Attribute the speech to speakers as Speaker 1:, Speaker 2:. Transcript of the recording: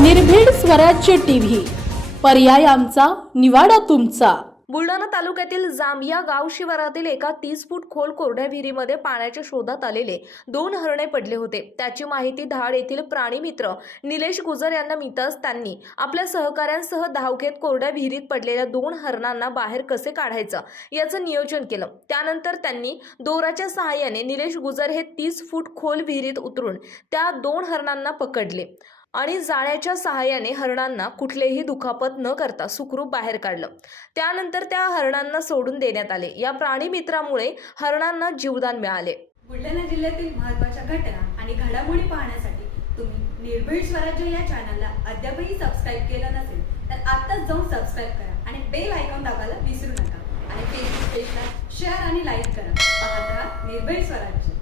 Speaker 1: निर्भीड स्वराज्य टीव्ही. पर्याय आमचा निवाडा तुमचा.
Speaker 2: बुलढाणा तालुक्यातील जांबिया गाव शिवारातील एका तीस फूट खोल कोरड्या विहिरीमध्ये पाण्याच्या शोधात आलेले दोन हरणे पडले होते. त्याची माहिती धाड येथील प्राणीमित्र निलेश गुजर यांना मिळताच त्यांनी आपल्या सहकाऱ्यांसह धाव घेत कोरड्या विहिरीत पडलेल्या दोन हरणांना बाहेर कसे काढायचं याचं नियोजन केलं. त्यानंतर त्यांनी दोराच्या सहाय्याने निलेश गुजर हे तीस फूट खोल विहिरीत उतरून त्या दोन हरणांना पकडले. आणि जाळ्याच्या सहाय्याने हरणांना कुठलेही दुखापत न करता सुखरूप बाहेर काढलं. त्यानंतर त्या हरणांना सोडून देण्यात आले. या प्राणी मित्रामुळे हरणांना जीवदान मिळाले.
Speaker 3: बुलढाणा जिल्ह्यातील महत्त्वाच्या घटना आणि घडामोडी पाहण्यासाठी तुम्ही निर्भीड स्वराज्य या चॅनलला अद्यापही सबस्क्राईब केलं नसेल तर आत्ताच जाऊन सबस्क्राईब करा आणि बेल आयकॉन दाबायला विसरू नका. आणि फेसबुक पेजला शेअर आणि लाईक करा. पाहत राहा निर्भीड स्वराज्य.